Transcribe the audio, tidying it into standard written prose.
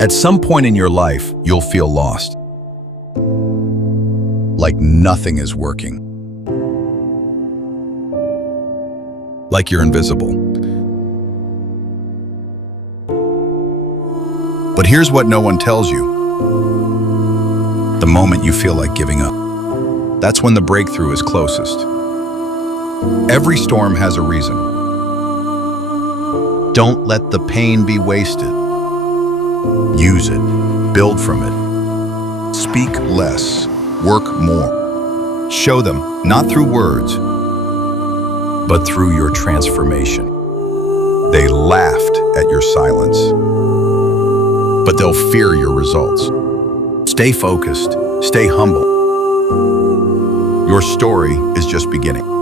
At some point in your life, you'll feel lost. Like nothing is working. Like you're invisible. But here's what no one tells you. The moment you feel like giving up, that's when the breakthrough is closest. Every storm has a reason. Don't let the pain be wasted. Use it. Build from it. Speak less. Work more. Show them, not through words, but through your transformation. They laughed at your silence, but they'll fear your results. Stay focused. Stay humble. Your story is just beginning.